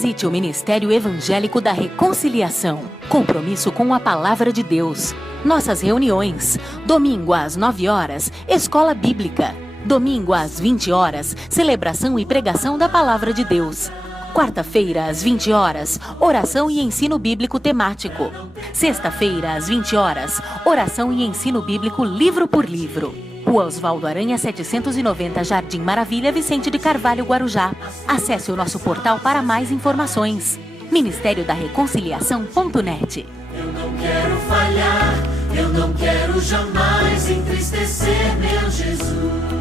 Visite o Ministério Evangélico da Reconciliação. Compromisso com a Palavra de Deus. Nossas reuniões. Domingo às 9 horas, Escola Bíblica. Domingo às 20 horas, celebração e pregação da Palavra de Deus. Quarta-feira, às 20 horas, oração e ensino bíblico temático. Sexta-feira, às 20 horas, oração e ensino bíblico livro por livro. Rua Osvaldo Aranha, 790, Jardim Maravilha, Vicente de Carvalho, Guarujá. Acesse o nosso portal para mais informações. Ministério da Reconciliação.net. Eu não quero falhar, eu não quero jamais entristecer meu Jesus.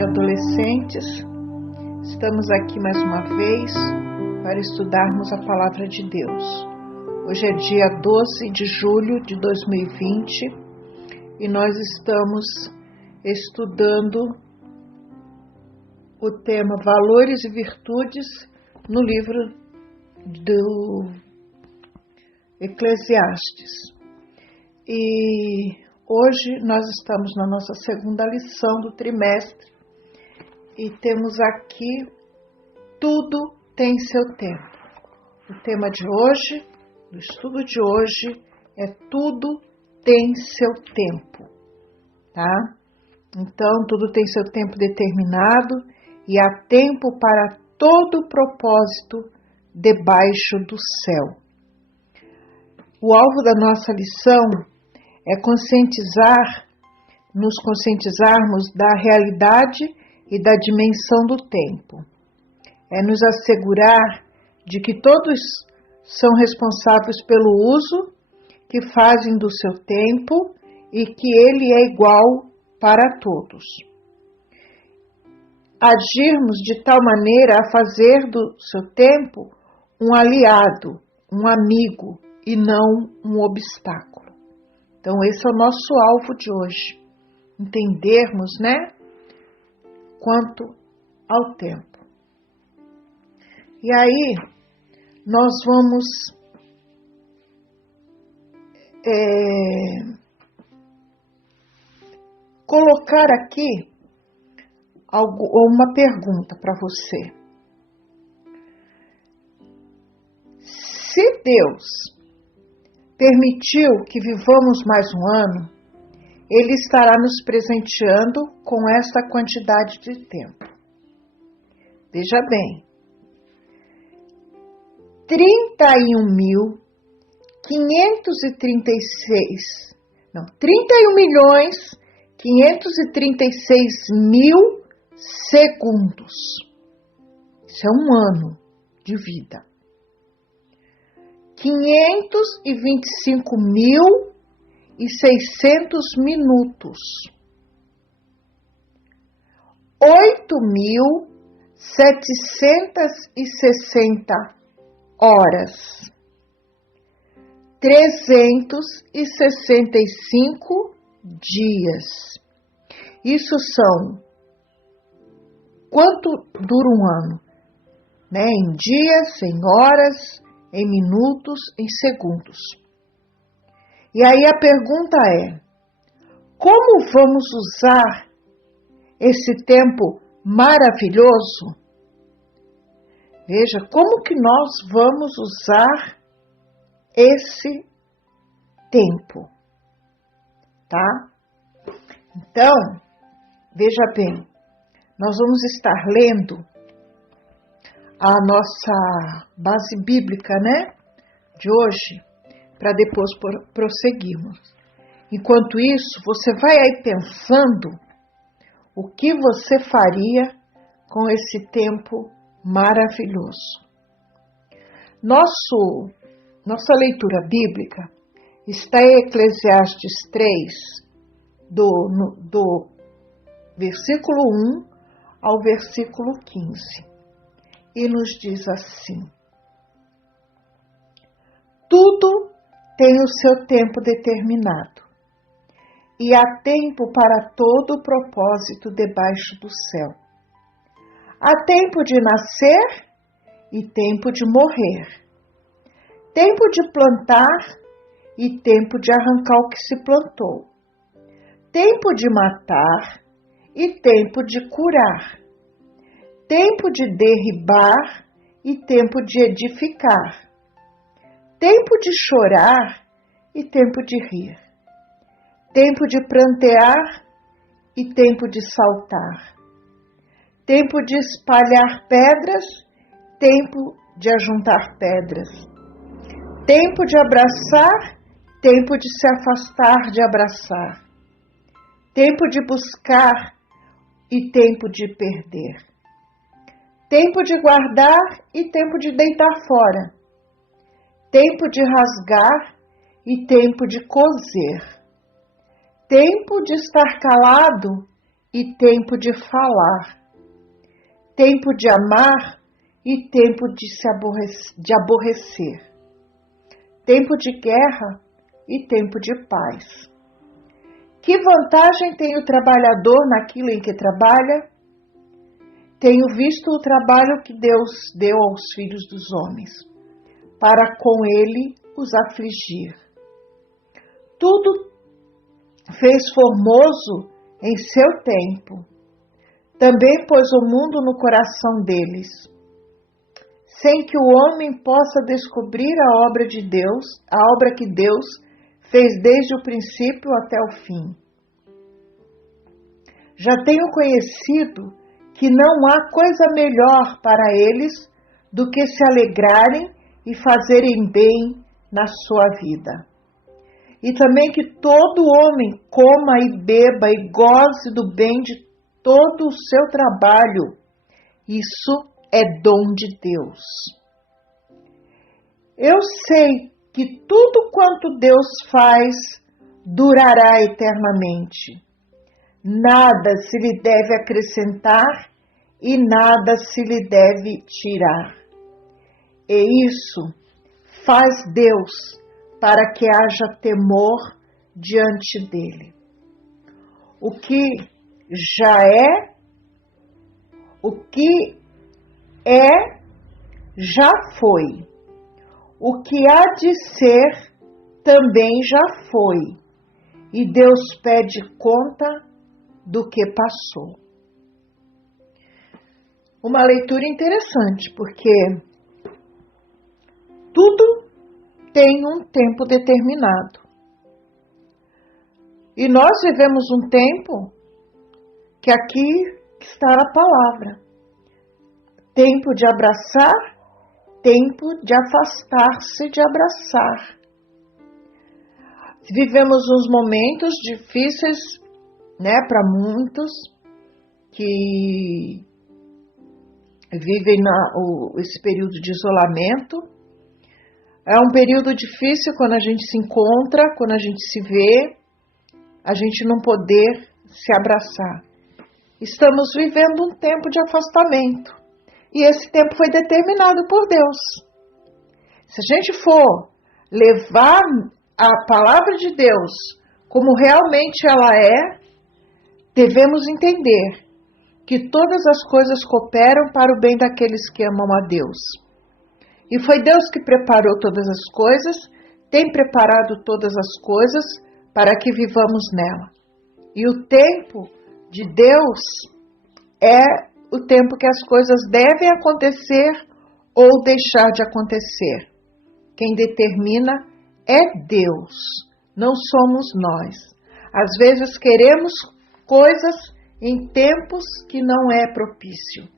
Adolescentes, estamos aqui mais uma vez para estudarmos a Palavra de Deus. Hoje é dia 12 de julho de 2020 e nós estamos estudando o tema Valores e Virtudes no livro do Eclesiastes. E hoje nós estamos na nossa segunda lição do trimestre. E temos aqui, tudo tem seu tempo. O tema de hoje, do estudo de hoje, é tudo tem seu tempo, tá? Então, tudo tem seu tempo determinado e há tempo para todo propósito debaixo do céu. O alvo da nossa lição é nos conscientizarmos da realidade e da dimensão do tempo. É nos assegurar de que todos são responsáveis pelo uso que fazem do seu tempo e que ele é igual para todos. Agirmos de tal maneira a fazer do seu tempo um aliado, um amigo e não um obstáculo. Então esse é o nosso alvo de hoje. Entendermos, quanto ao tempo. E aí, nós vamos colocar aqui uma pergunta para você. Se Deus permitiu que vivamos mais um ano, Ele estará nos presenteando com esta quantidade de tempo. Veja bem, 31.536.000 segundos. Isso é um ano de vida. 525.600 minutos, 8.760 horas, 365 dias. Isso são quanto dura um ano, em dias, em horas, em minutos, em segundos. E aí a pergunta é, como vamos usar esse tempo maravilhoso? Veja, como que nós vamos usar esse tempo, tá? Então, veja bem, nós vamos estar lendo a nossa base bíblica, de hoje, para depois prosseguirmos. Enquanto isso, você vai aí pensando o que você faria com esse tempo maravilhoso. Nossa leitura bíblica está em Eclesiastes 3, do versículo 1 ao versículo 15. E nos diz assim: tudo tem o seu tempo determinado. E há tempo para todo o propósito debaixo do céu. Há tempo de nascer e tempo de morrer. Tempo de plantar e tempo de arrancar o que se plantou. Tempo de matar e tempo de curar. Tempo de derribar e tempo de edificar. Tempo de chorar e tempo de rir. Tempo de prantear e tempo de saltar. Tempo de espalhar pedras, tempo de ajuntar pedras. Tempo de abraçar, tempo de se afastar de abraçar. Tempo de buscar e tempo de perder. Tempo de guardar e tempo de deitar fora. Tempo de rasgar e tempo de coser. Tempo de estar calado e tempo de falar. Tempo de amar e tempo de aborrecer. Tempo de guerra e tempo de paz. Que vantagem tem o trabalhador naquilo em que trabalha? Tenho visto o trabalho que Deus deu aos filhos dos homens, para com ele os afligir. Tudo fez formoso em seu tempo. Também pôs o mundo no coração deles, sem que o homem possa descobrir a obra de Deus, a obra que Deus fez desde o princípio até o fim. Já tenho conhecido que não há coisa melhor para eles do que se alegrarem e fazerem bem na sua vida. E também que todo homem coma e beba e goze do bem de todo o seu trabalho. Isso é dom de Deus. Eu sei que tudo quanto Deus faz durará eternamente. Nada se lhe deve acrescentar e nada se lhe deve tirar. E isso faz Deus para que haja temor diante dele. O que já é, o que é, já foi. O que há de ser, também já foi. E Deus pede conta do que passou. Uma leitura interessante, porque tudo tem um tempo determinado. E nós vivemos um tempo que aqui está a palavra. Tempo de abraçar, tempo de afastar-se de abraçar. Vivemos uns momentos difíceis, para muitos que vivem esse período de isolamento. É um período difícil quando a gente se encontra, quando a gente se vê, a gente não poder se abraçar. Estamos vivendo um tempo de afastamento. E esse tempo foi determinado por Deus. Se a gente for levar a palavra de Deus como realmente ela é, devemos entender que todas as coisas cooperam para o bem daqueles que amam a Deus. E foi Deus que preparou todas as coisas, tem preparado todas as coisas para que vivamos nela. E o tempo de Deus é o tempo que as coisas devem acontecer ou deixar de acontecer. Quem determina é Deus, não somos nós. Às vezes queremos coisas em tempos que não é propício.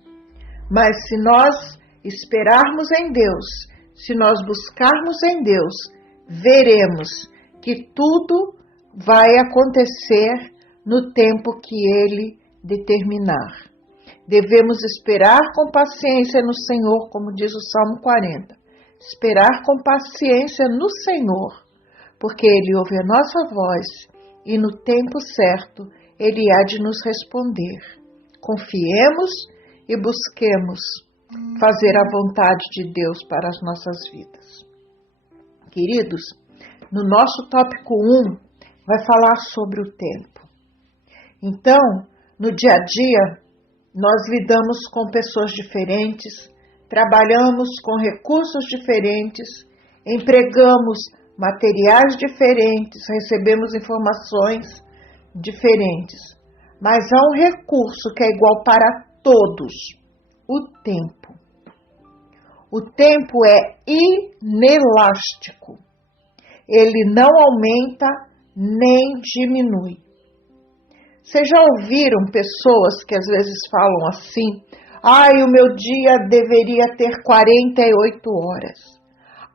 Mas se nós esperarmos em Deus, se nós buscarmos em Deus, veremos que tudo vai acontecer no tempo que Ele determinar. Devemos esperar com paciência no Senhor, como diz o Salmo 40. Esperar com paciência no Senhor, porque Ele ouve a nossa voz e no tempo certo Ele há de nos responder. Confiemos e busquemos fazer a vontade de Deus para as nossas vidas. Queridos, no nosso tópico 1, vai falar sobre o tempo. Então, no dia a dia, nós lidamos com pessoas diferentes, trabalhamos com recursos diferentes, empregamos materiais diferentes, recebemos informações diferentes. Mas há um recurso que é igual para todos: o tempo. O tempo é inelástico. Ele não aumenta nem diminui. Vocês já ouviram pessoas que às vezes falam assim: ai, o meu dia deveria ter 48 horas.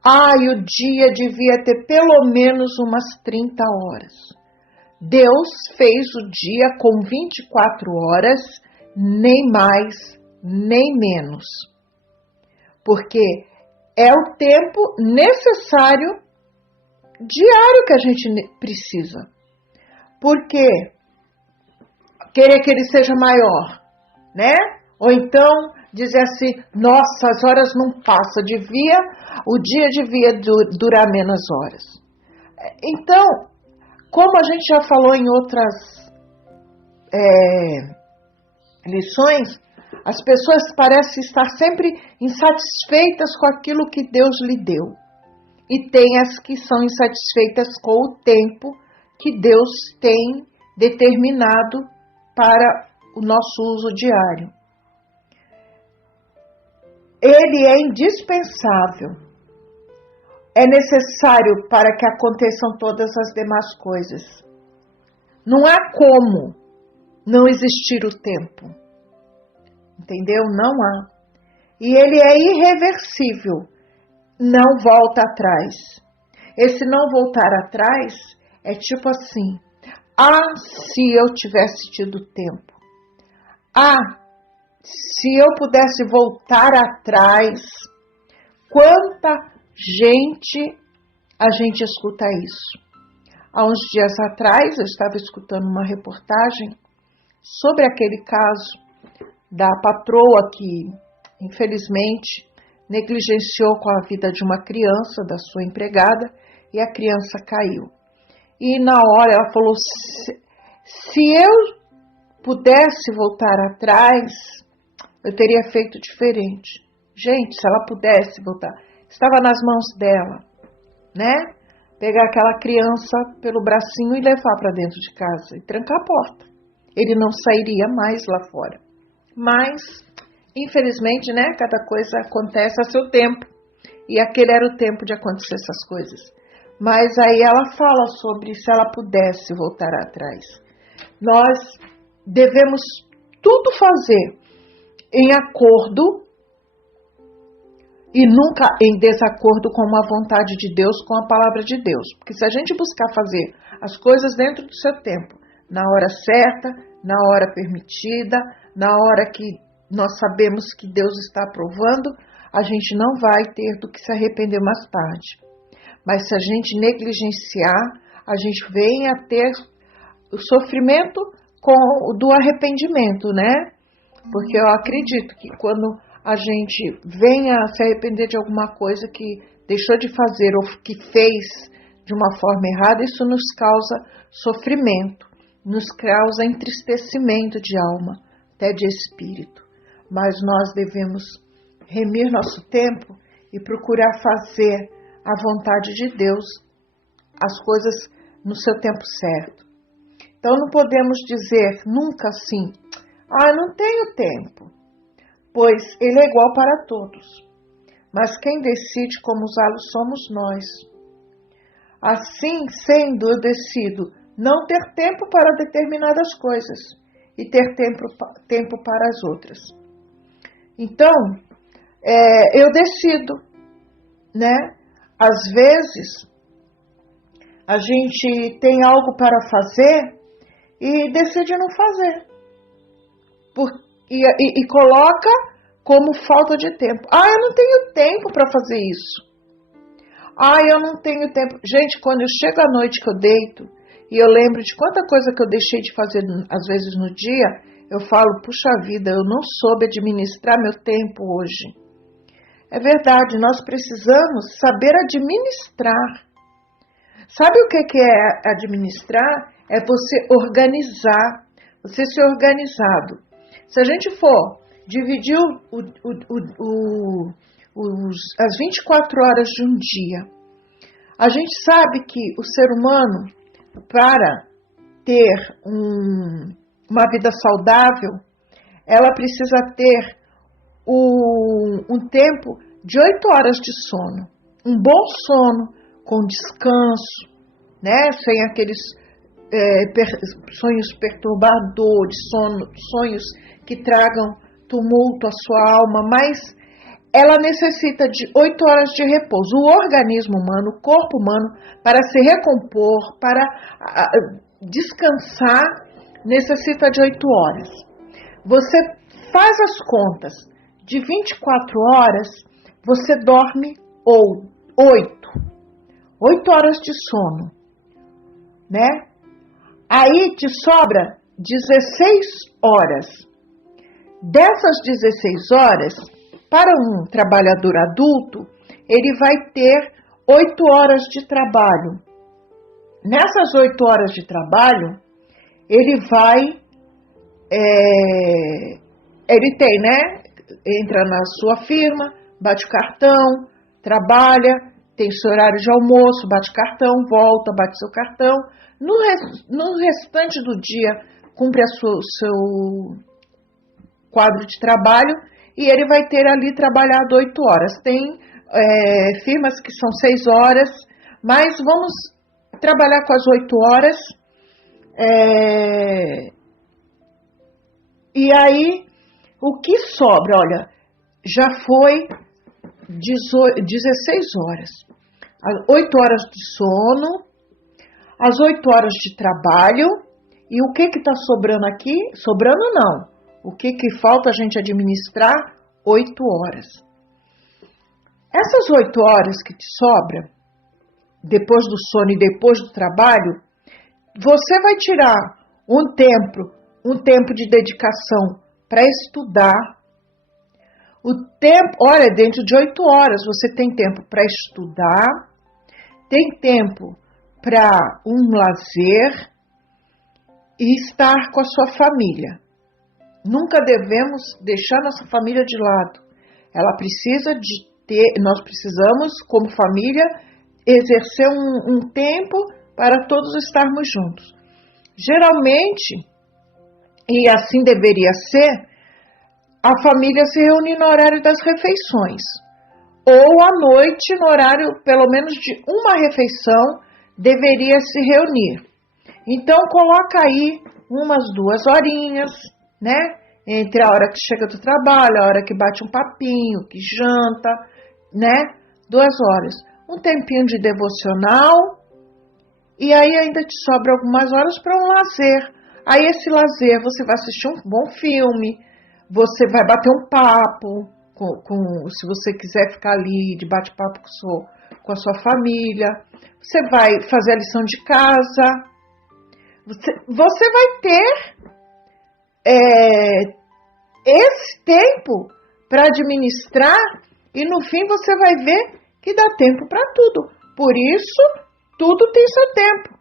Ai, o dia devia ter pelo menos umas 30 horas. Deus fez o dia com 24 horas, nem mais, nem menos. Porque é o tempo necessário diário que a gente precisa. Por quê? Querer que ele seja maior, né? Ou então dizer assim: nossa, as horas não passam, o dia devia durar menos horas. Então, como a gente já falou em outras lições, as pessoas parecem estar sempre insatisfeitas com aquilo que Deus lhe deu. E tem as que são insatisfeitas com o tempo que Deus tem determinado para o nosso uso diário. Ele é indispensável. É necessário para que aconteçam todas as demais coisas. Não há como não existir o tempo. Entendeu? Não há. E ele é irreversível. Não volta atrás. Esse não voltar atrás é tipo assim: ah, se eu tivesse tido tempo. Ah, se eu pudesse voltar atrás. Quanta a gente escuta isso. Há uns dias atrás eu estava escutando uma reportagem sobre aquele caso da patroa que, infelizmente, negligenciou com a vida de uma criança, da sua empregada, e a criança caiu. E na hora ela falou: se eu pudesse voltar atrás, eu teria feito diferente. Gente, se ela pudesse voltar, estava nas mãos dela, né? Pegar aquela criança pelo bracinho e levar para dentro de casa e trancar a porta. Ele não sairia mais lá fora. Mas, infelizmente, né, cada coisa acontece a seu tempo. E aquele era o tempo de acontecer essas coisas. Mas aí ela fala sobre se ela pudesse voltar atrás. Nós devemos tudo fazer em acordo e nunca em desacordo com a vontade de Deus, com a palavra de Deus. Porque se a gente buscar fazer as coisas dentro do seu tempo, na hora certa, na hora permitida, na hora que nós sabemos que Deus está aprovando, a gente não vai ter do que se arrepender mais tarde. Mas se a gente negligenciar, a gente vem a ter o sofrimento do arrependimento, né? Porque eu acredito que quando a gente vem a se arrepender de alguma coisa que deixou de fazer ou que fez de uma forma errada, isso nos causa sofrimento, nos causa entristecimento de alma, até de espírito. Mas nós devemos remir nosso tempo e procurar fazer a vontade de Deus, as coisas no seu tempo certo. Então não podemos dizer nunca assim: ah, não tenho tempo, pois ele é igual para todos. Mas quem decide como usá-lo somos nós. Assim sendo, eu decido não ter tempo para determinadas coisas e ter tempo para as outras. Então, eu decido, né? Às vezes, a gente tem algo para fazer e decide não fazer. E coloca como falta de tempo. Ah, eu não tenho tempo para fazer isso. Ah, eu não tenho tempo. Gente, quando eu chego à noite que eu deito e eu lembro de quanta coisa que eu deixei de fazer às vezes no dia, eu falo: puxa vida, eu não soube administrar meu tempo hoje. É verdade, nós precisamos saber administrar. Sabe o que é administrar? É você organizar, você ser organizado. Se a gente for dividir as 24 horas de um dia, a gente sabe que o ser humano, para ter uma vida saudável, ela precisa ter um tempo de 8 horas de sono. Um bom sono, com descanso, né? Sem aqueles sonhos perturbadores, sonhos que tragam tumulto à sua alma, mas ela necessita de 8 horas de repouso. O organismo humano, o corpo humano, para se recompor, para descansar, necessita de 8 horas. Você faz as contas, de 24 horas, você dorme 8 horas de sono, né? Aí te sobra 16 horas. Dessas 16 horas, para um trabalhador adulto, ele vai ter 8 horas de trabalho. Nessas 8 horas de trabalho, ele vai, ele tem, né? Entra na sua firma, bate o cartão, trabalha, tem seu horário de almoço, bate cartão, volta, bate seu cartão. No restante do dia, cumpre seu quadro de trabalho e ele vai ter ali trabalhado 8 horas. Tem firmas que são 6 horas, mas vamos trabalhar com as 8 horas. E aí, o que sobra? Olha, já foi 16 horas. As 8 horas de sono, as 8 horas de trabalho. E o que está sobrando aqui? Sobrando não. O que falta a gente administrar? 8 horas. Essas 8 horas que te sobra, depois do sono e depois do trabalho, você vai tirar um tempo de dedicação para estudar. Olha, dentro de 8 horas você tem tempo para estudar, tem tempo para um lazer e estar com a sua família. Nunca devemos deixar nossa família de lado. Nós precisamos, como família, exercer um tempo para todos estarmos juntos. Geralmente, e assim deveria ser, a família se reúne no horário das refeições. Ou à noite, no horário pelo menos de uma refeição, deveria se reunir. Então, coloca aí umas 2 horinhas, né? Entre a hora que chega do trabalho, a hora que bate um papinho, que janta, né? 2 horas. Um tempinho de devocional. E aí ainda te sobra algumas horas para um lazer. Aí esse lazer, você vai assistir um bom filme, você vai bater um papo, se você quiser ficar ali de bate-papo com a sua família. Você vai fazer a lição de casa. Você vai ter esse tempo para administrar e no fim você vai ver que dá tempo para tudo. Por isso, tudo tem seu tempo.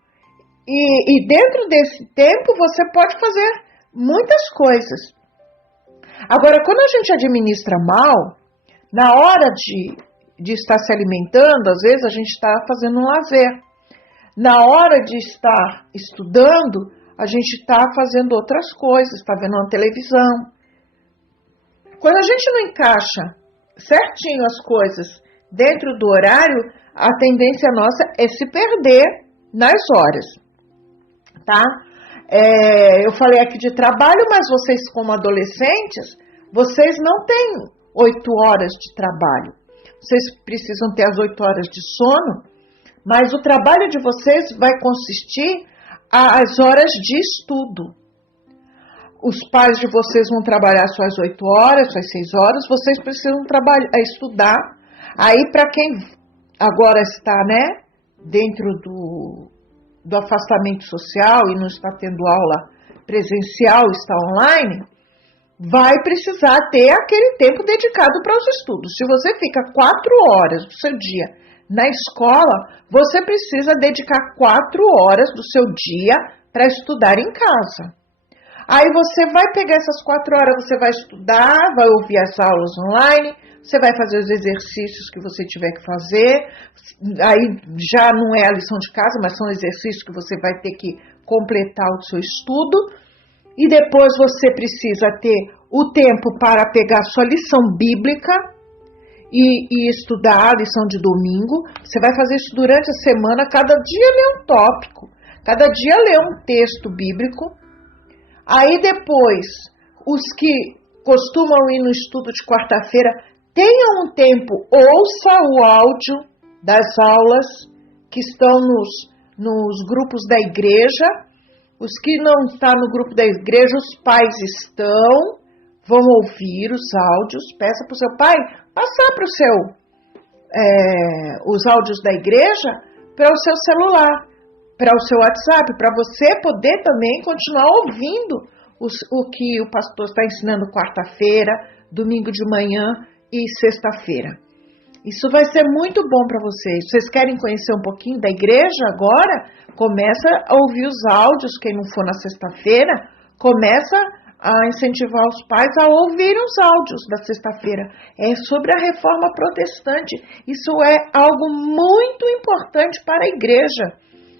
E dentro desse tempo você pode fazer muitas coisas. Agora, quando a gente administra mal, na hora de estar se alimentando, às vezes a gente está fazendo um lazer. Na hora de estar estudando, a gente está fazendo outras coisas, está vendo uma televisão. Quando a gente não encaixa certinho as coisas dentro do horário, a tendência nossa é se perder nas horas, tá? Eu falei aqui de trabalho, mas vocês como adolescentes, vocês não têm 8 horas de trabalho. Vocês precisam ter as 8 horas de sono, mas o trabalho de vocês vai consistir às horas de estudo. Os pais de vocês vão trabalhar suas 8 horas, suas 6 horas, vocês precisam estudar. Aí, para quem agora está, né, dentro do afastamento social e não está tendo aula presencial, está online, vai precisar ter aquele tempo dedicado para os estudos. Se você fica 4 horas do seu dia na escola, você precisa dedicar 4 horas do seu dia para estudar em casa. Aí você vai pegar essas 4 horas, você vai estudar, vai ouvir as aulas online, você vai fazer os exercícios que você tiver que fazer. Aí já não é a lição de casa, mas são exercícios que você vai ter que completar o seu estudo. E depois você precisa ter o tempo para pegar a sua lição bíblica e estudar a lição de domingo. Você vai fazer isso durante a semana, cada dia ler um tópico, cada dia ler um texto bíblico. Aí depois, os que costumam ir no estudo de quarta-feira, tenham um tempo, ouça o áudio das aulas que estão nos grupos da igreja. Os que não estão no grupo da igreja, os pais vão ouvir os áudios. Peça para o seu pai passar para o seu os áudios da igreja para o seu celular, para o seu WhatsApp, para você poder também continuar ouvindo o que o pastor está ensinando quarta-feira, domingo de manhã e sexta-feira. Isso vai ser muito bom para vocês. Vocês querem conhecer um pouquinho da igreja agora? Começa a ouvir os áudios, quem não for na sexta-feira, começa a incentivar os pais a ouvirem os áudios da sexta-feira. É sobre a reforma protestante. Isso é algo muito importante para a igreja.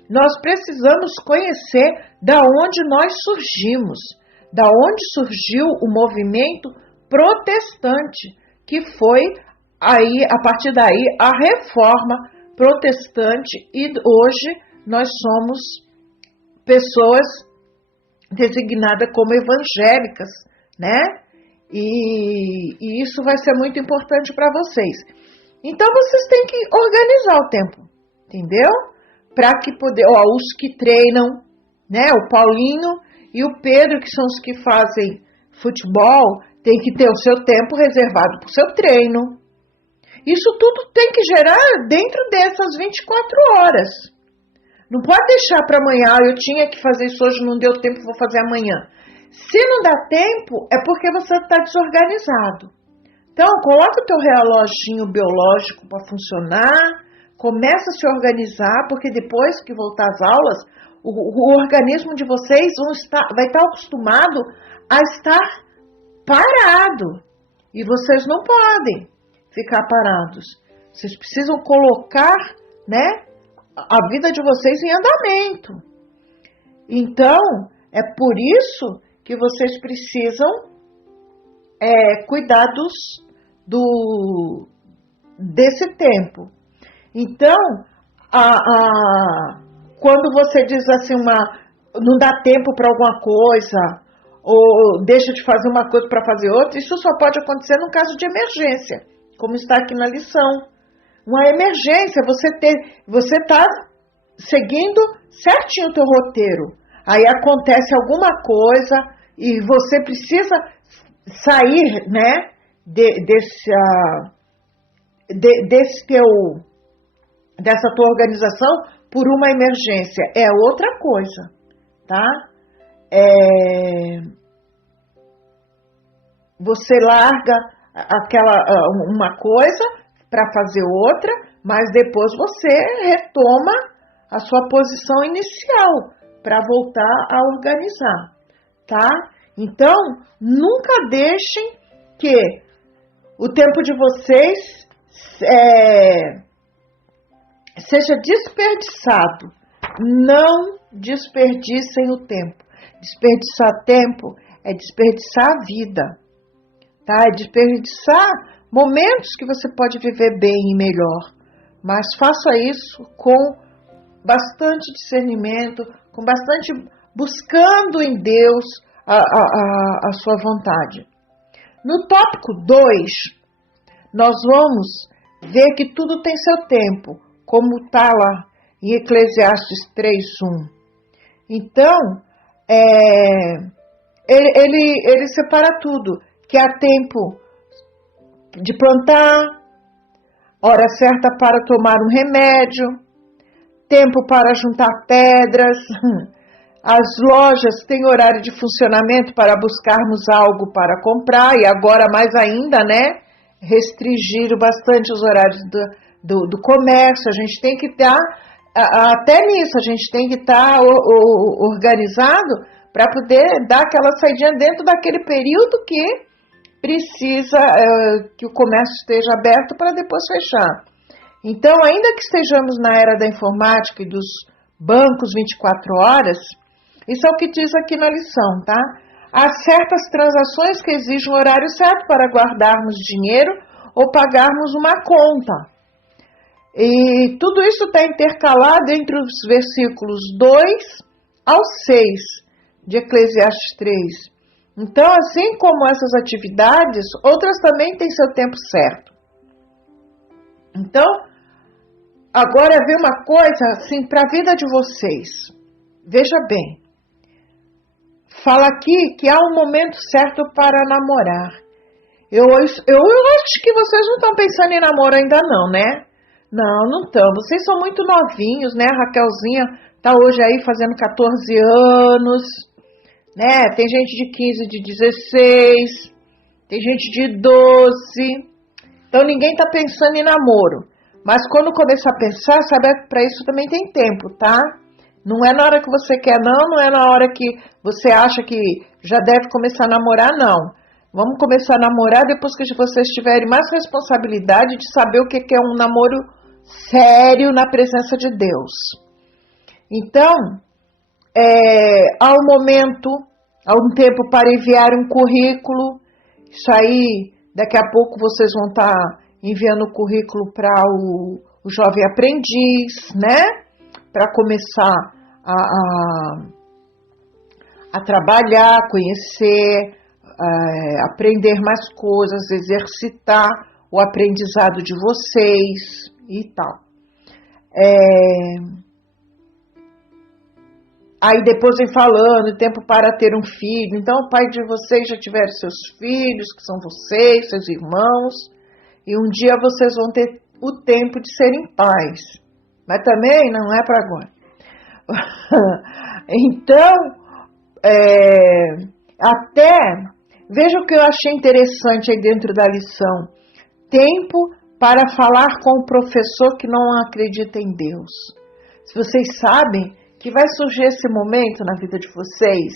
Nós precisamos conhecer da onde nós surgimos, da onde surgiu o movimento protestante, que foi aí, a partir daí, a reforma protestante, e hoje nós somos pessoas designadas como evangélicas, né? E isso vai ser muito importante para vocês. Então, vocês têm que organizar o tempo, entendeu? Para que poder, os que treinam, né? O Paulinho e o Pedro, que são os que fazem futebol, tem que ter o seu tempo reservado para o seu treino. Isso tudo tem que gerar dentro dessas 24 horas. Não pode deixar para amanhã, eu tinha que fazer isso hoje, não deu tempo, vou fazer amanhã. Se não dá tempo, é porque você está desorganizado. Então, coloca o teu reloginho biológico para funcionar, começa a se organizar, porque depois que voltar às aulas, o organismo de vocês vai estar acostumado a estar parado. E vocês não podem ficar parados. Vocês precisam colocar, né, a vida de vocês em andamento. Então, é por isso que vocês precisam cuidar desse tempo. Então, quando você diz assim, não dá tempo para alguma coisa, ou deixa de fazer uma coisa para fazer outra, isso só pode acontecer no caso de emergência, como está aqui na lição. Uma emergência, você está seguindo certinho o teu roteiro. Aí acontece alguma coisa e você precisa sair, né, dessa tua organização por uma emergência. É outra coisa, tá? Você larga uma coisa para fazer outra, mas depois você retoma a sua posição inicial para voltar a organizar, tá? Então, nunca deixem que o tempo de vocês seja desperdiçado. Não desperdicem o tempo. Desperdiçar tempo é desperdiçar a vida, tá? É desperdiçar momentos que você pode viver bem e melhor. Mas faça isso com bastante discernimento, com bastante buscando em Deus a sua vontade. No tópico 2, nós vamos ver que tudo tem seu tempo, como está lá em Eclesiastes 3:1. Então, ele separa tudo, que há tempo de plantar, hora certa para tomar um remédio, tempo para juntar pedras, As lojas têm horário de funcionamento para buscarmos algo para comprar e agora mais ainda, né? Restringiram bastante os horários do comércio. A gente tem que estar, até nisso, a gente tem que estar organizado para poder dar aquela saidinha dentro daquele período que precisa que o comércio esteja aberto para depois fechar. Então, ainda que estejamos na era da informática e dos bancos 24 horas, isso é o que diz aqui na lição, tá? Há certas transações que exigem um horário certo para guardarmos dinheiro ou pagarmos uma conta. E tudo isso está intercalado entre os versículos 2 ao 6 de Eclesiastes 3. Então, assim como essas atividades, outras também têm seu tempo certo. Então, agora vem uma coisa assim para a vida de vocês. Veja bem. Fala aqui que há um momento certo para namorar. Eu acho que vocês não estão pensando em namoro ainda não, né? Não estão. Vocês são muito novinhos, né? A Raquelzinha está hoje aí fazendo 14 anos, né? Tem gente de 15, de 16, tem gente de 12. Então ninguém está pensando em namoro. Mas quando começar a pensar, sabe, para isso também tem tempo, tá? Não é na hora que você quer, não é na hora que você acha que já deve começar a namorar, não. Vamos começar a namorar depois que vocês tiverem mais responsabilidade de saber o que é um namoro sério na presença de Deus. Então, há um momento, há um tempo para enviar um currículo. Isso aí, daqui a pouco vocês vão estar enviando o currículo para o jovem aprendiz, né? Para começar a trabalhar, conhecer, aprender mais coisas, exercitar o aprendizado de vocês e tal. Aí depois vem falando, tempo para ter um filho. Então o pai de vocês já tiveram seus filhos, que são vocês, seus irmãos, e um dia vocês vão ter o tempo de serem pais. Mas também não é para agora. Então, até, veja o que eu achei interessante aí dentro da lição. Tempo para falar com o professor que não acredita em Deus. Se vocês sabem que vai surgir esse momento na vida de vocês,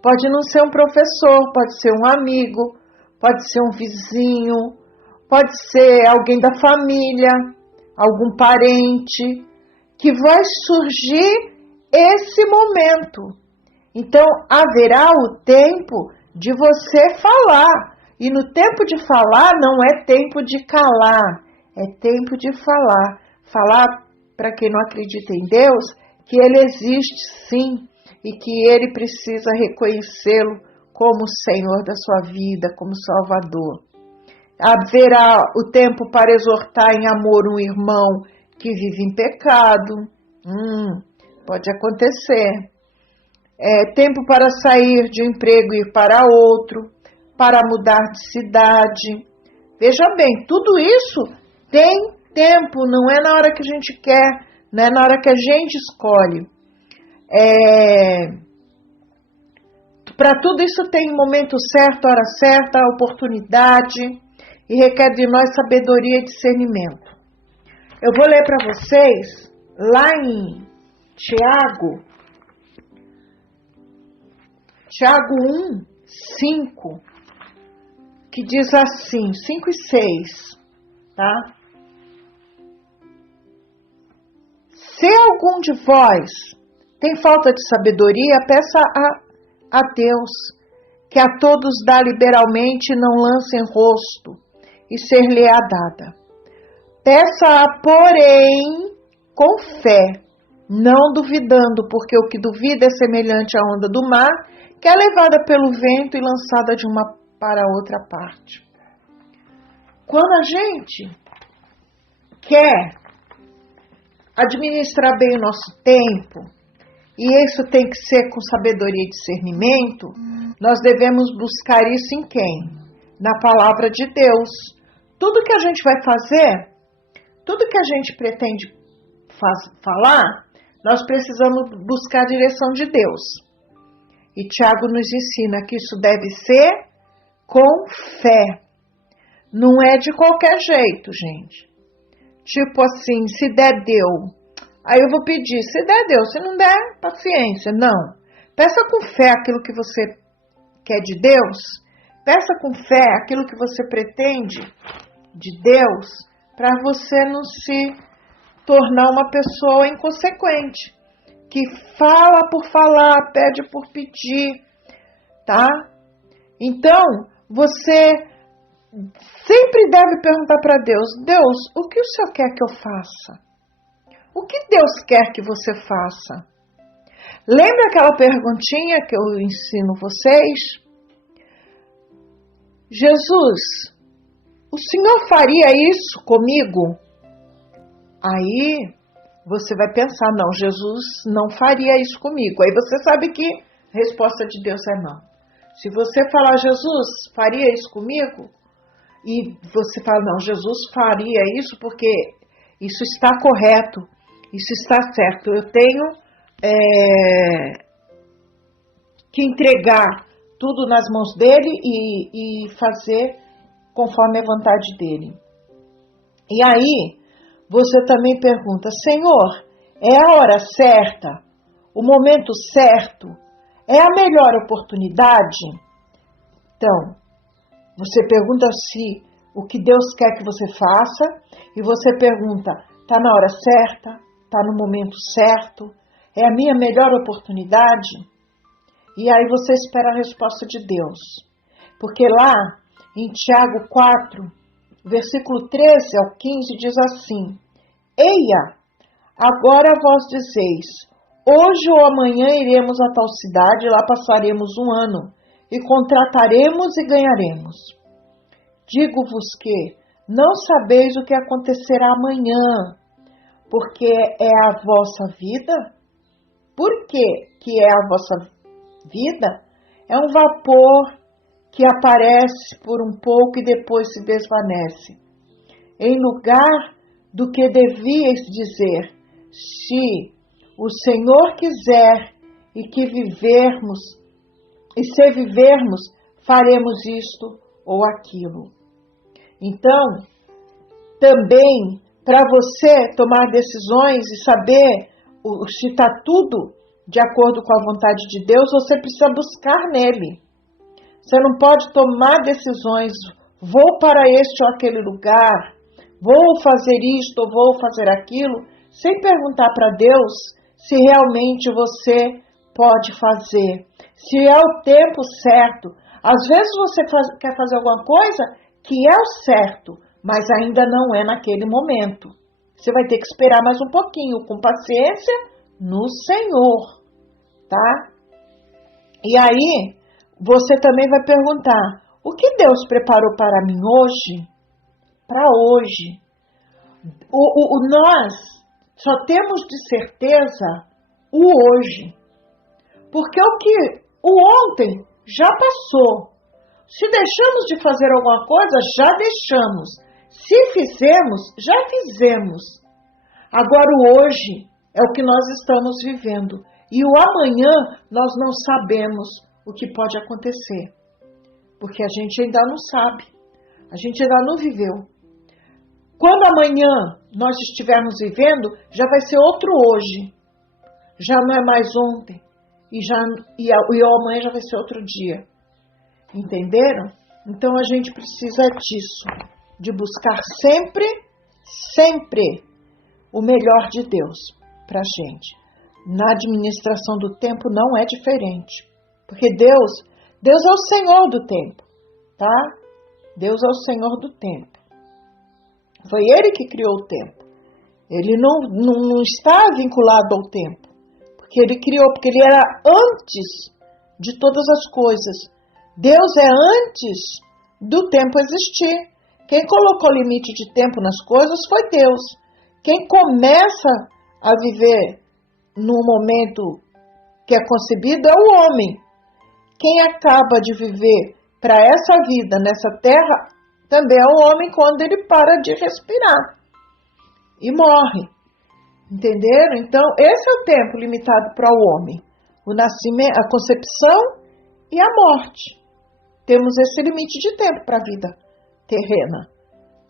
pode não ser um professor, pode ser um amigo, pode ser um vizinho, pode ser alguém da família, algum parente, que vai surgir esse momento. Então, haverá o tempo de você falar. E no tempo de falar, não é tempo de calar, é tempo de falar. Falar para quem não acredita em Deus, que Ele existe sim, e que Ele precisa reconhecê-lo como Senhor da sua vida, como Salvador. Haverá o tempo para exortar em amor um irmão que vive em pecado. Pode acontecer. Tempo para sair de um emprego e ir para outro, para mudar de cidade. Veja bem, tudo isso tem tempo, não é na hora que a gente quer, não é na hora que a gente escolhe. Para tudo isso tem momento certo, hora certa, oportunidade, e requer de nós sabedoria e discernimento. Eu vou ler para vocês lá em Tiago 1, 5, que diz assim, 5 e 6, tá? Se algum de vós tem falta de sabedoria, peça a Deus, que a todos dá liberalmente e não lance em rosto, e ser-lhe-á dada. Peça-a, porém, com fé, não duvidando, porque o que duvida é semelhante à onda do mar, que é levada pelo vento e lançada de uma para outra parte. Quando a gente quer administrar bem o nosso tempo, e isso tem que ser com sabedoria e discernimento, nós devemos buscar isso em quem? Na palavra de Deus. Tudo que a gente vai fazer, tudo que a gente pretende falar, nós precisamos buscar a direção de Deus. E Tiago nos ensina que isso deve ser com fé. Não é de qualquer jeito, gente. Tipo assim, se der, deu. Aí eu vou pedir, se der, deu. Se não der, paciência. Não. Peça com fé aquilo que você quer de Deus. Peça com fé aquilo que você pretende de Deus, para você não se tornar uma pessoa inconsequente, que fala por falar, pede por pedir, tá? Então, você sempre deve perguntar para Deus, Deus, o que o Senhor quer que eu faça? O que Deus quer que você faça? Lembra aquela perguntinha que eu ensino vocês? Jesus, o Senhor faria isso comigo? Aí você vai pensar, não, Jesus não faria isso comigo. Aí você sabe que a resposta de Deus é não. Se você falar, Jesus faria isso comigo? E você fala, não, Jesus faria isso porque isso está correto, isso está certo. Eu tenho que entregar tudo nas mãos dele e fazer conforme a vontade dele. E aí, você também pergunta, Senhor, é a hora certa? O momento certo? É a melhor oportunidade? Então, você pergunta se o que Deus quer que você faça e você pergunta, está na hora certa? Está no momento certo? É a minha melhor oportunidade? E aí você espera a resposta de Deus. Porque lá, em Tiago 4, versículo 13 ao 15, diz assim, Eia, agora vós dizeis, hoje ou amanhã iremos a tal cidade, lá passaremos um ano, e contrataremos e ganharemos. Digo-vos que não sabeis o que acontecerá amanhã, porque é a vossa vida. Por que é a vossa vida? É um vapor que aparece por um pouco e depois se desvanece. Em lugar do que devíeis dizer, se o Senhor quiser e que vivermos, e se vivermos, faremos isto ou aquilo. Então, também, para você tomar decisões e saber se está tudo de acordo com a vontade de Deus, você precisa buscar nele. Você não pode tomar decisões, vou para este ou aquele lugar, vou fazer isto ou vou fazer aquilo, sem perguntar para Deus se realmente você pode fazer, se é o tempo certo. Às vezes você quer fazer alguma coisa que é o certo, mas ainda não é naquele momento. Você vai ter que esperar mais um pouquinho, com paciência, no Senhor, tá? E aí, você também vai perguntar, o que Deus preparou para mim hoje? Para hoje. Nós só temos de certeza o hoje. Porque o ontem já passou. Se deixamos de fazer alguma coisa, já deixamos. Se fizemos, já fizemos. Agora o hoje é o que nós estamos vivendo. E o amanhã nós não sabemos o que pode acontecer. Porque a gente ainda não sabe. A gente ainda não viveu. Quando amanhã nós estivermos vivendo, já vai ser outro hoje. Já não é mais ontem. E o amanhã já vai ser outro dia. Entenderam? Então a gente precisa disso. De buscar sempre, sempre o melhor de Deus para a gente. Na administração do tempo não é diferente. Porque Deus é o Senhor do tempo. Tá? Deus é o Senhor do tempo. Foi Ele que criou o tempo. Ele não está vinculado ao tempo. Porque Ele criou, porque Ele era antes de todas as coisas. Deus é antes do tempo existir. Quem colocou limite de tempo nas coisas foi Deus. Quem começa a viver no momento que é concebido é o homem. Quem acaba de viver para essa vida nessa terra também é o homem quando ele para de respirar e morre. Entenderam? Então, esse é o tempo limitado para o homem. O nascimento, a concepção e a morte. Temos esse limite de tempo para a vida terrena.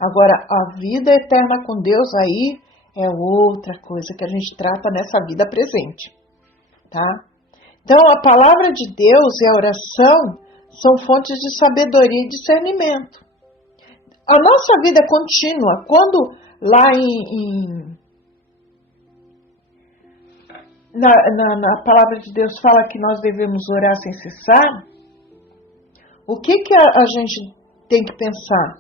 Agora, a vida eterna com Deus aí é outra coisa que a gente trata nessa vida presente. Tá? Então, a palavra de Deus e a oração são fontes de sabedoria e discernimento. A nossa vida é contínua. Quando lá na palavra de Deus fala que nós devemos orar sem cessar, o que a gente tem que pensar?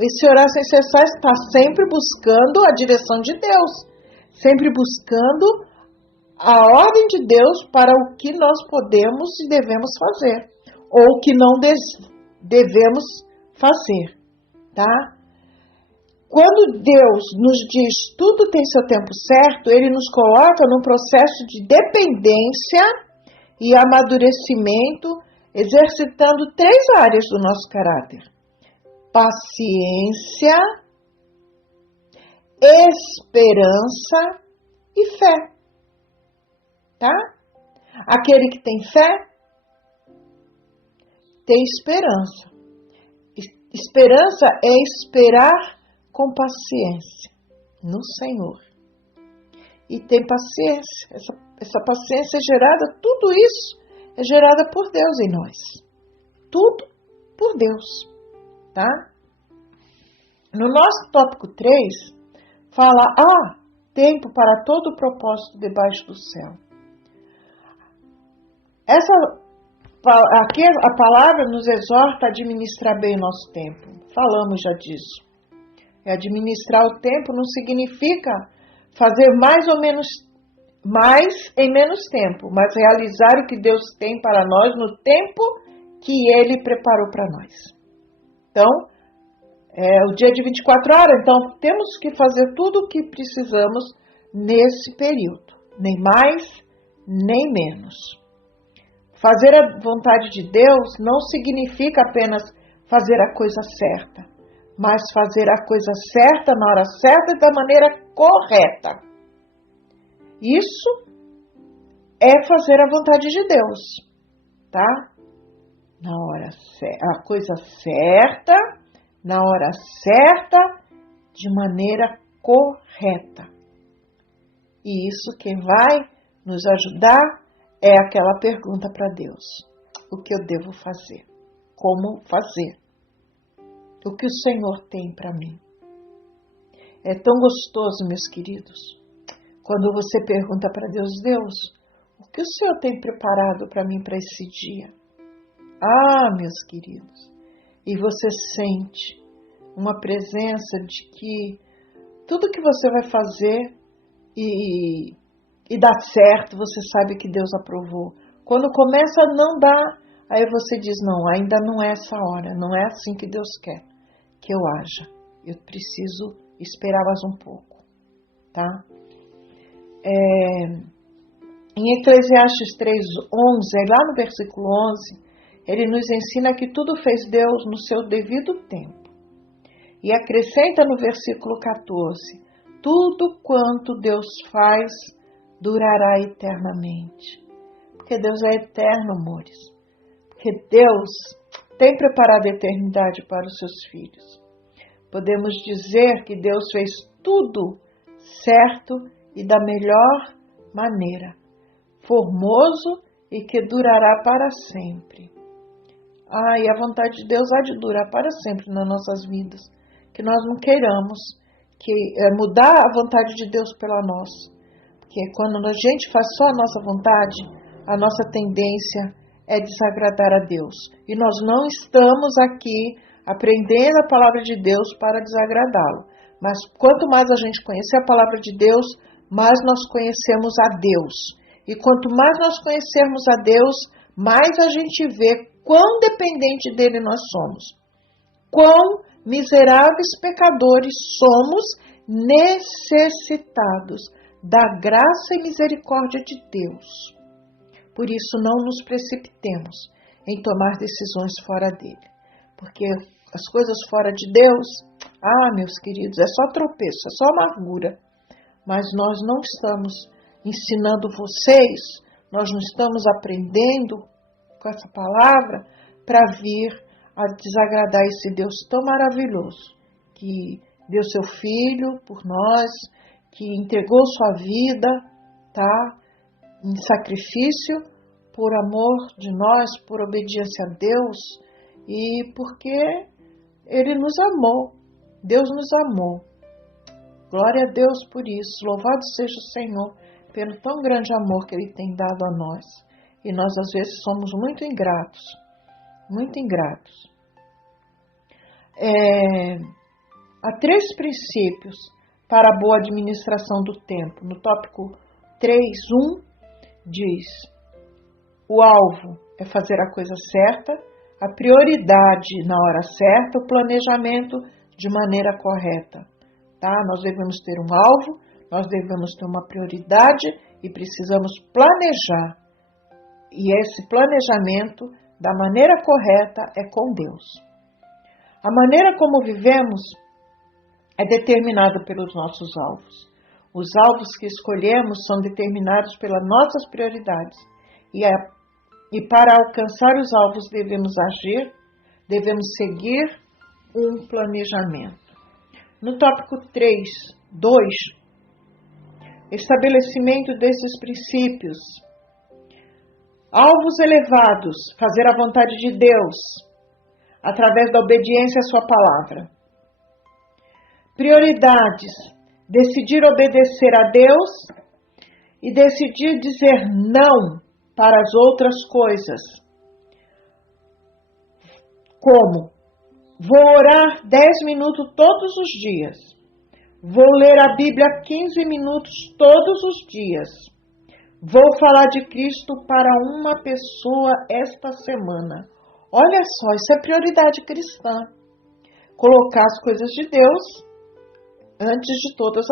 Esse orar sem cessar está sempre buscando a direção de Deus, sempre buscando a ordem de Deus para o que nós podemos e devemos fazer, ou o que não devemos fazer, tá? Quando Deus nos diz tudo tem seu tempo certo, Ele nos coloca num processo de dependência e amadurecimento, exercitando 3 áreas do nosso caráter: paciência, esperança e fé. Tá? Aquele que tem fé, tem esperança. Esperança é esperar com paciência no Senhor. E tem paciência. Essa paciência é gerada, tudo isso é gerada por Deus em nós. Tudo por Deus. Tá? No nosso tópico 3, fala, tempo para todo o propósito debaixo do céu. Aqui a palavra nos exorta a administrar bem o nosso tempo. Falamos já disso. Administrar o tempo não significa fazer mais ou menos mais em menos tempo, mas realizar o que Deus tem para nós no tempo que Ele preparou para nós. Então, é o dia de 24 horas, então temos que fazer tudo o que precisamos nesse período, nem mais, nem menos. Fazer a vontade de Deus não significa apenas fazer a coisa certa, mas fazer a coisa certa na hora certa e da maneira correta. Isso é fazer a vontade de Deus, tá? Na hora certa, a coisa certa, na hora certa, de maneira correta. E isso quem vai nos ajudar é aquela pergunta para Deus: o que eu devo fazer? Como fazer? O que o Senhor tem para mim? É tão gostoso, meus queridos, quando você pergunta para Deus: Deus, o que o Senhor tem preparado para mim para esse dia? Meus queridos, e você sente uma presença de que tudo que você vai fazer e dá certo, você sabe que Deus aprovou. Quando começa a não dar, aí você diz: não, ainda não é essa hora, não é assim que Deus quer que eu haja. Eu preciso esperar mais um pouco, tá? Em Eclesiastes 3:11, lá no versículo 11, ele nos ensina que tudo fez Deus no seu devido tempo. E acrescenta no versículo 14, tudo quanto Deus faz durará eternamente. Porque Deus é eterno, amores. Porque Deus tem preparado a eternidade para os seus filhos. Podemos dizer que Deus fez tudo certo e da melhor maneira, formoso e que durará para sempre. E a vontade de Deus há de durar para sempre nas nossas vidas. Que nós não queiramos mudar a vontade de Deus pela nossa. Porque quando a gente faz só a nossa vontade, a nossa tendência é desagradar a Deus. E nós não estamos aqui aprendendo a palavra de Deus para desagradá-lo. Mas quanto mais a gente conhecer a palavra de Deus, mais nós conhecemos a Deus. E quanto mais nós conhecermos a Deus, mais a gente vê quão dependente dele nós somos. Quão miseráveis pecadores somos, necessitados da graça e misericórdia de Deus. Por isso, não nos precipitemos em tomar decisões fora dele. Porque as coisas fora de Deus, meus queridos, é só tropeço, é só amargura. mas nós não estamos ensinando vocês, nós não estamos aprendendo com essa palavra para vir a desagradar esse Deus tão maravilhoso, que deu seu Filho por nós, que entregou sua vida, tá? Em sacrifício, por amor de nós, por obediência a Deus, e porque Ele nos amou, Deus nos amou. Glória a Deus por isso, louvado seja o Senhor, pelo tão grande amor que Ele tem dado a nós. E nós às vezes somos muito ingratos, muito ingratos. Há 3 princípios para a boa administração do tempo. No tópico 3.1 diz: o alvo é fazer a coisa certa, a prioridade na hora certa, o planejamento de maneira correta. Tá? Nós devemos ter um alvo, nós devemos ter uma prioridade e precisamos planejar. E esse planejamento, da maneira correta, é com Deus. A maneira como vivemos é determinado pelos nossos alvos. Os alvos que escolhemos são determinados pelas nossas prioridades. E para alcançar os alvos devemos agir, devemos seguir um planejamento. No tópico 3.2, estabelecimento desses princípios. Alvos elevados, fazer a vontade de Deus, através da obediência à sua palavra. Prioridades, decidir obedecer a Deus e decidir dizer não para as outras coisas. Como? Vou orar 10 minutos todos os dias. Vou ler a Bíblia 15 minutos todos os dias. Vou falar de Cristo para uma pessoa esta semana. Olha só, isso é prioridade cristã. Colocar as coisas de Deus antes de todas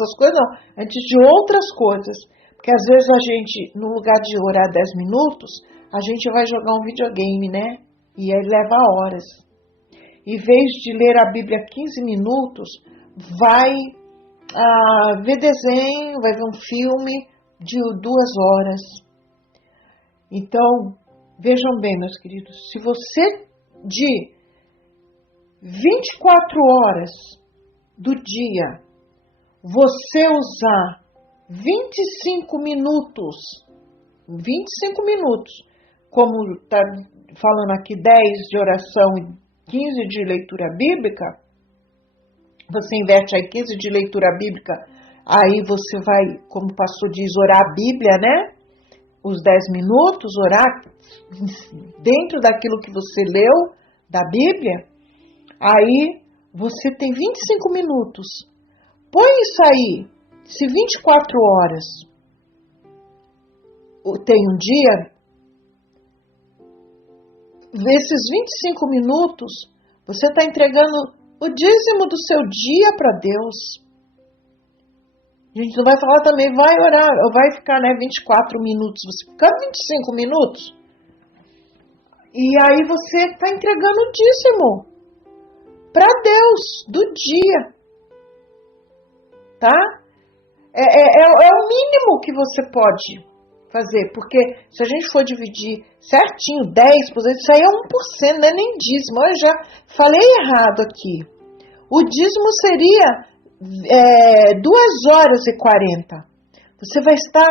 as coisas, não, antes de outras coisas. Porque às vezes a gente, no lugar de orar 10 minutos, a gente vai jogar um videogame, né? E aí leva horas. Em vez de ler a Bíblia 15 minutos, vai ver desenho, vai ver um filme de 2 horas. Então, vejam bem, meus queridos, se você de 24 horas do dia, você usar 25 minutos, como está falando aqui 10 de oração e 15 de leitura bíblica, você inverte aí 15 de leitura bíblica, aí você vai, como o pastor diz, orar a Bíblia, né? Os 10 minutos, orar dentro daquilo que você leu da Bíblia, aí você tem 25 minutos. Põe isso aí, se 24 horas tem um dia, esses 25 minutos, você está entregando o dízimo do seu dia para Deus. A gente não vai falar também, vai orar, vai ficar 24 minutos, você fica 25 minutos. E aí você está entregando o dízimo para Deus do dia. Tá? É o mínimo que você pode fazer, porque se a gente for dividir certinho, 10%, isso aí é 1%, não é nem dízimo. Eu já falei errado aqui. O dízimo seria 2h40. Você vai estar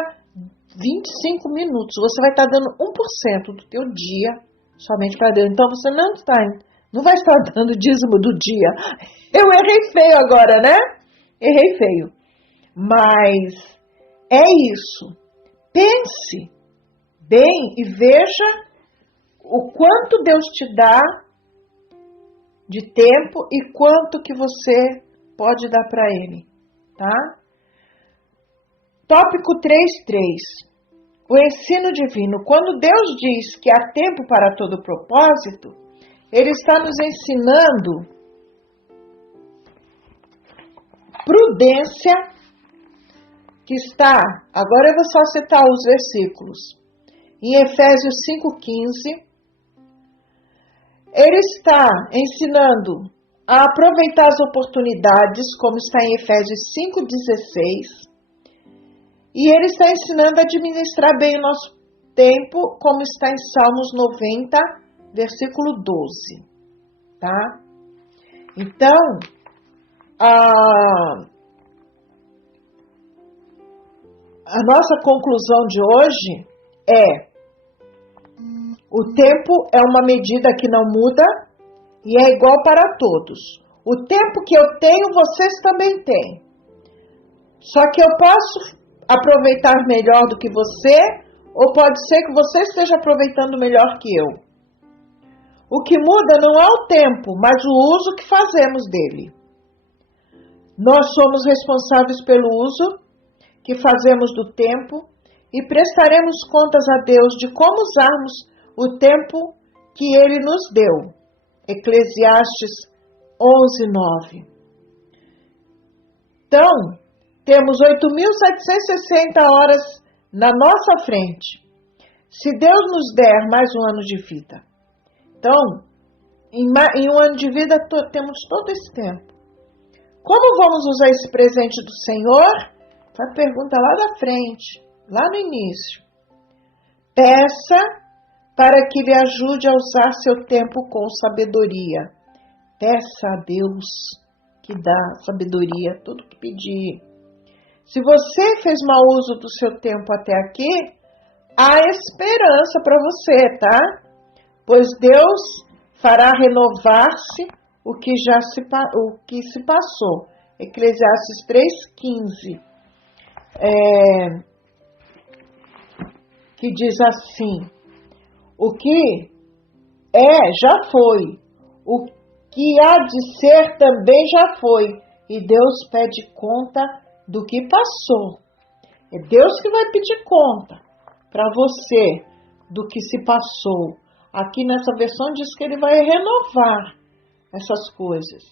25 minutos, você vai estar dando 1% do teu dia somente para Deus. Então você não vai estar dando dízimo do dia. Eu errei feio agora, né? Errei feio. Mas é isso. Pense bem e veja o quanto Deus te dá de tempo e quanto que você pode dar para Ele, tá? Tópico 3.3. O ensino divino. Quando Deus diz que há tempo para todo propósito, Ele está nos ensinando prudência, que está, agora eu vou só citar os versículos, em Efésios 5.15, ele está ensinando a aproveitar as oportunidades, como está em Efésios 5,16. E ele está ensinando a administrar bem o nosso tempo, como está em Salmos 90, versículo 12. Tá? Então, a nossa conclusão de hoje é: o tempo é uma medida que não muda e é igual para todos. O tempo que eu tenho, vocês também têm. Só que eu posso aproveitar melhor do que você, ou pode ser que você esteja aproveitando melhor que eu. O que muda não é o tempo, mas o uso que fazemos dele. Nós somos responsáveis pelo uso que fazemos do tempo e prestaremos contas a Deus de como usarmos o tempo que Ele nos deu. Eclesiastes 11:9. Então, temos 8.760 horas na nossa frente. Se Deus nos der mais um ano de vida. Então, em um ano de vida temos todo esse tempo. Como vamos usar esse presente do Senhor? A pergunta lá da frente, lá no início. Peça para que lhe ajude a usar seu tempo com sabedoria. Peça a Deus que dá sabedoria, tudo que pedir. Se você fez mau uso do seu tempo até aqui, há esperança para você, tá? Pois Deus fará renovar-se o que se passou. Eclesiastes 3:15. Que diz assim: o que é, já foi. O que há de ser também já foi. E Deus pede conta do que passou. É Deus que vai pedir conta para você do que se passou. Aqui nessa versão diz que Ele vai renovar essas coisas.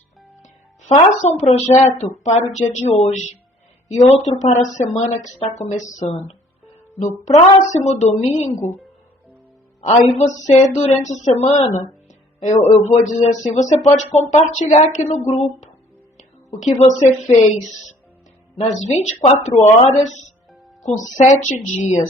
Faça um projeto para o dia de hoje e outro para a semana que está começando. No próximo domingo, aí você, durante a semana, eu vou dizer assim, você pode compartilhar aqui no grupo o que você fez nas 24 horas com 7 dias.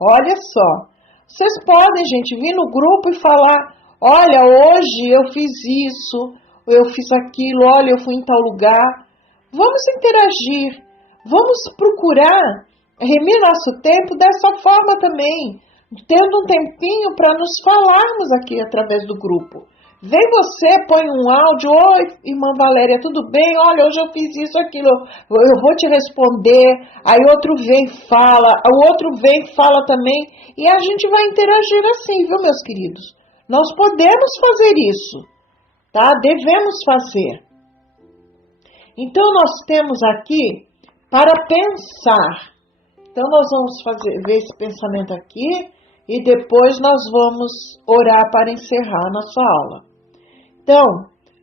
Olha só, vocês podem, gente, vir no grupo e falar, olha, hoje eu fiz isso, eu fiz aquilo, olha, eu fui em tal lugar. Vamos interagir, vamos procurar remir nosso tempo dessa forma também, tendo um tempinho para nos falarmos aqui através do grupo. Vem você, põe um áudio, oi, irmã Valéria, tudo bem? Olha, hoje eu fiz isso, aquilo, eu vou te responder. Aí outro vem, fala, o outro vem, fala também, e a gente vai interagir assim, viu, meus queridos? Nós podemos fazer isso, tá? Devemos fazer. Então, nós temos aqui para pensar. Então, nós vamos ver esse pensamento aqui e depois nós vamos orar para encerrar a nossa aula. Então,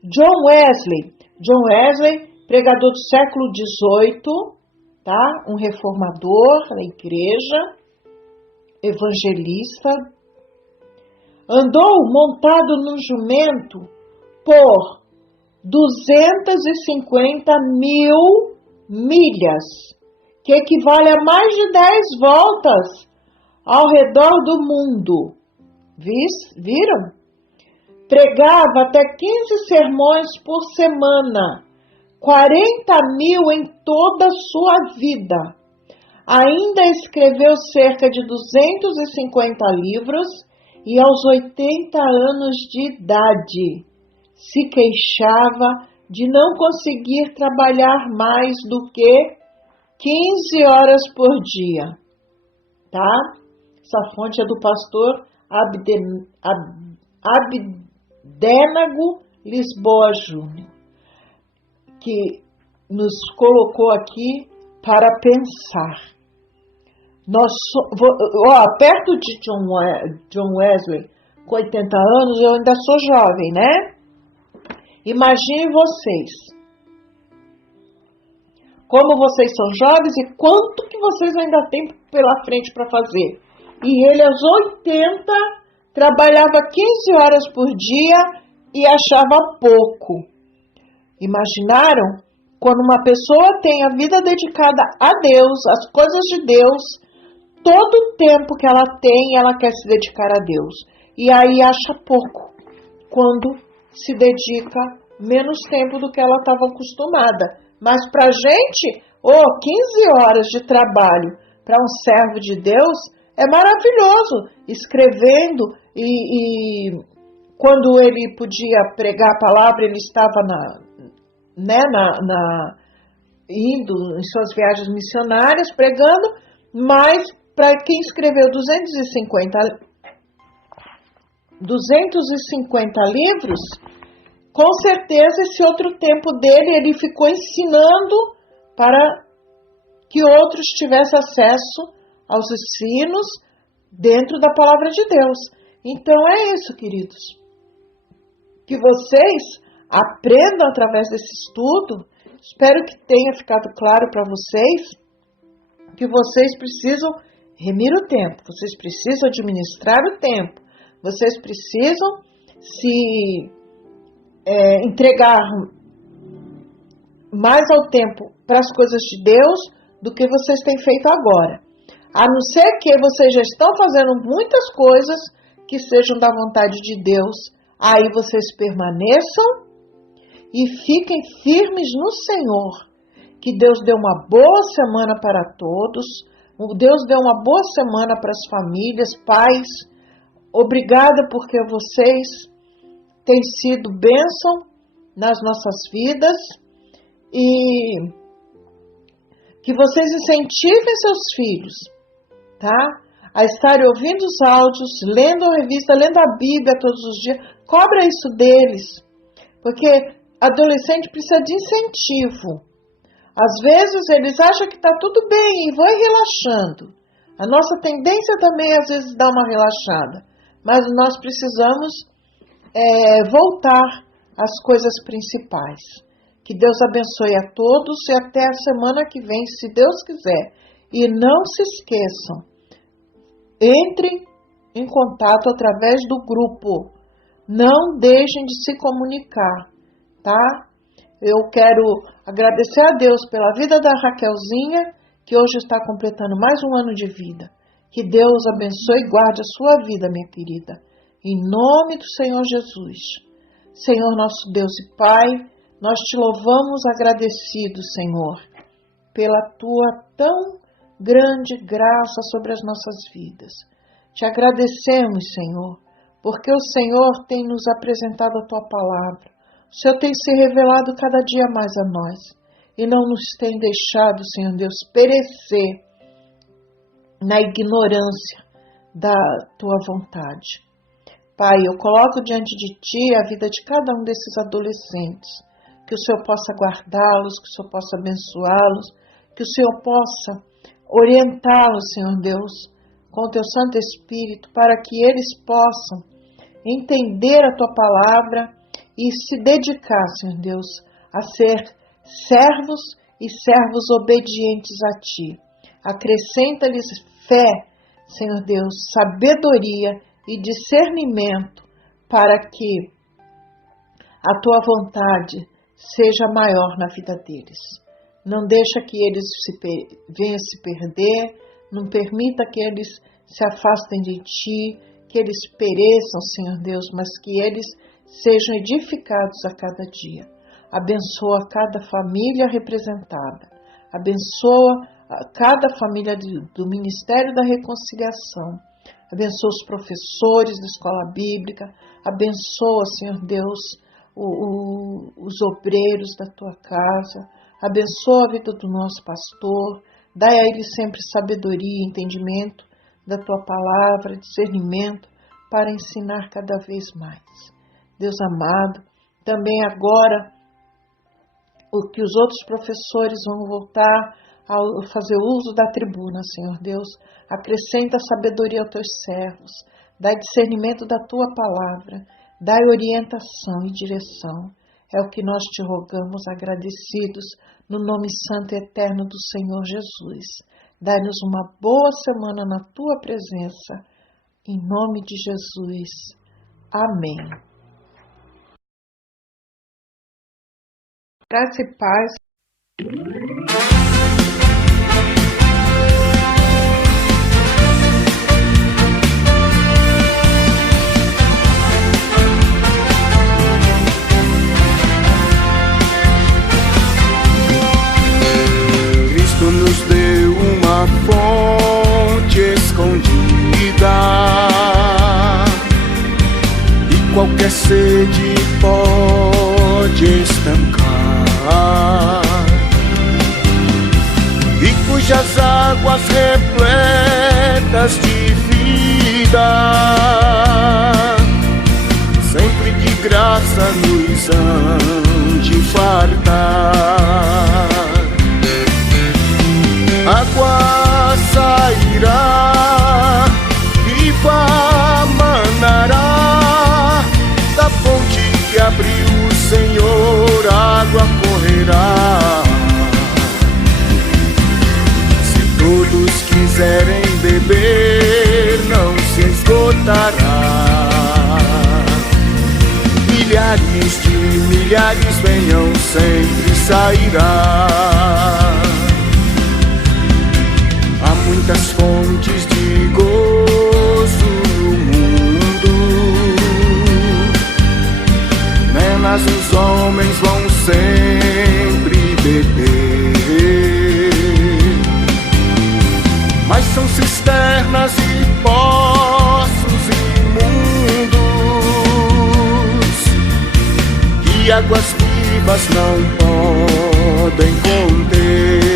John Wesley, pregador do século XVIII, tá? Um reformador da igreja, evangelista, andou montado num jumento por 250 mil milhas, que equivale a mais de 10 voltas ao redor do mundo. Viram? Pregava até 15 sermões por semana, 40 mil em toda a sua vida. Ainda escreveu cerca de 250 livros e aos 80 anos de idade se queixava de não conseguir trabalhar mais do que 15 horas por dia. Tá? Essa fonte é do pastor Abdenago Lisboa Júnior, que nos colocou aqui para pensar. Perto de John Wesley, com 80 anos, eu ainda sou jovem, né? Imagine vocês. Como vocês são jovens e quanto que vocês ainda têm pela frente para fazer. E ele, aos 80, trabalhava 15 horas por dia e achava pouco. Imaginaram? Quando uma pessoa tem a vida dedicada a Deus, às coisas de Deus, todo o tempo que ela tem, ela quer se dedicar a Deus. E aí acha pouco quando se dedica menos tempo do que ela estava acostumada. Mas para a gente, 15 horas de trabalho para um servo de Deus é maravilhoso, escrevendo e quando ele podia pregar a palavra, ele estava indo em suas viagens missionárias, pregando, mas para quem escreveu 250 livros, com certeza esse outro tempo dele, ele ficou ensinando para que outros tivessem acesso aos ensinos dentro da palavra de Deus. Então é isso, queridos. Que vocês aprendam através desse estudo. Espero que tenha ficado claro para vocês que vocês precisam remir o tempo, vocês precisam administrar o tempo, vocês precisam se entregar mais ao tempo para as coisas de Deus do que vocês têm feito agora. A não ser que vocês já estão fazendo muitas coisas que sejam da vontade de Deus, aí vocês permaneçam e fiquem firmes no Senhor. Que Deus dê uma boa semana para todos. Deus dê uma boa semana para as famílias, pais. Obrigada porque vocês têm sido bênção nas nossas vidas. E que vocês incentivem seus filhos, tá? A estarem ouvindo os áudios, lendo a revista, lendo a Bíblia todos os dias. Cobra isso deles. Porque adolescente precisa de incentivo. Às vezes eles acham que está tudo bem e vai relaxando. A nossa tendência também às vezes dá uma relaxada. Mas nós precisamos voltar às coisas principais. Que Deus abençoe a todos e até a semana que vem, se Deus quiser. E não se esqueçam, entrem em contato através do grupo. Não deixem de se comunicar. Tá? Eu quero agradecer a Deus pela vida da Raquelzinha, que hoje está completando mais um ano de vida. Que Deus abençoe e guarde a sua vida, minha querida. Em nome do Senhor Jesus. Senhor nosso Deus e Pai, nós te louvamos agradecidos, Senhor, pela tua tão grande graça sobre as nossas vidas. Te agradecemos, Senhor, porque o Senhor tem nos apresentado a tua palavra. O Senhor tem se revelado cada dia mais a nós e não nos tem deixado, Senhor Deus, perecer na ignorância da tua vontade. Pai, eu coloco diante de ti a vida de cada um desses adolescentes, que o Senhor possa guardá-los, que o Senhor possa abençoá-los, que o Senhor possa orientá-los, Senhor Deus, com o teu Santo Espírito, para que eles possam entender a tua palavra e se dedicar, Senhor Deus, a ser servos e servos obedientes a Ti. Acrescenta-lhes fé, Senhor Deus, sabedoria e discernimento para que a Tua vontade seja maior na vida deles. Não deixa que eles venham se perder, não permita que eles se afastem de Ti, que eles pereçam, Senhor Deus, mas que eles sejam edificados a cada dia. Abençoa cada família representada. Abençoa cada família do Ministério da Reconciliação. Abençoa os professores da escola bíblica. Abençoa, Senhor Deus, os obreiros da tua casa. Abençoa a vida do nosso pastor. Dai a ele sempre sabedoria e entendimento da tua palavra, discernimento para ensinar cada vez mais. Deus amado, também agora o que os outros professores vão voltar a fazer uso da tribuna, Senhor Deus, acrescenta sabedoria aos teus servos, dá discernimento da tua palavra, dá orientação e direção. É o que nós te rogamos agradecidos no nome santo e eterno do Senhor Jesus. Dá-nos uma boa semana na tua presença, em nome de Jesus. Amém. Graça e paz. Cristo nos deu uma fonte escondida e qualquer sede pode estancar, e cujas águas repletas de vida sempre de graça nos hão de fartar. Água sairá, viva manará, da fonte que abriu o Senhor, água correrá. Se todos quiserem beber, não se esgotará. Milhares de milhares venham, sempre sairá. Há muitas fontes de gozo no mundo, nelas os homens vão sempre beber, mas são cisternas e poços imundos que águas vivas não podem conter.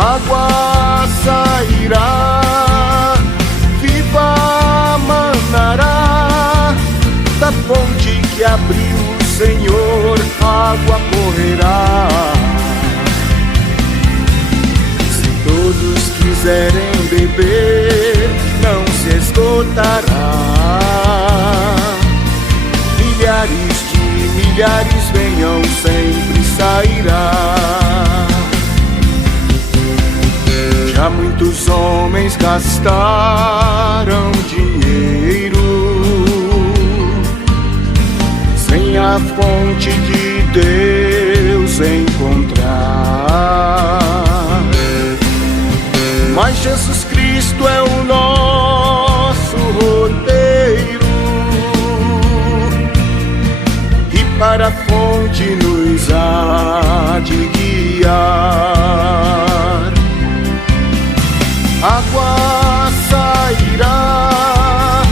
Água sairá, viva manará, da fonte que abriu o Senhor, água correrá. Se todos quiserem beber, não se esgotará. Milhares de milhares venham, sempre sairá. Já muitos homens gastaram dinheiro sem a fonte de Deus encontrar, mas Jesus Cristo é o nosso roteiro e para a fonte nos há de guiar. Água sairá,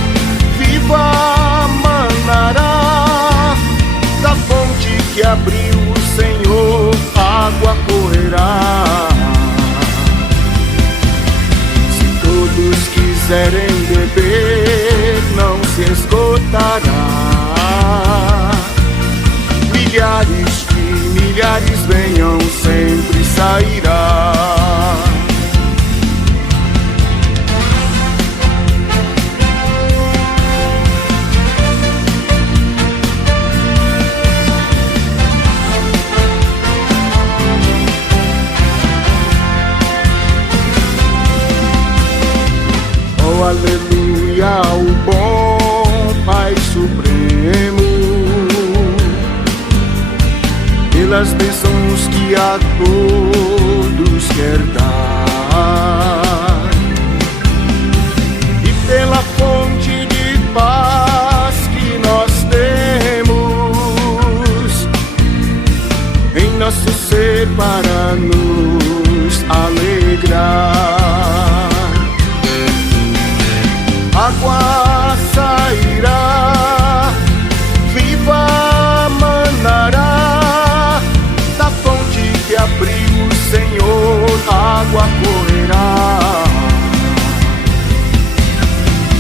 viva manará, da fonte que abriu o Senhor, água correrá. Se todos quiserem beber, não se esgotará. Milhares de milhares venham, sempre sairá. Oh, aleluia, ao bom Pai Supremo, pelas bênçãos que a todos quer dar, e pela fonte de paz que nós temos em nosso ser para nos alegrar. Água sairá, viva manará, da fonte que abriu o Senhor, água correrá.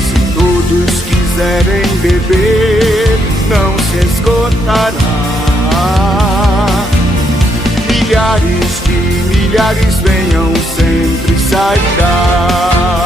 Se todos quiserem beber, não se esgotará. Milhares de milhares venham, sempre sairá.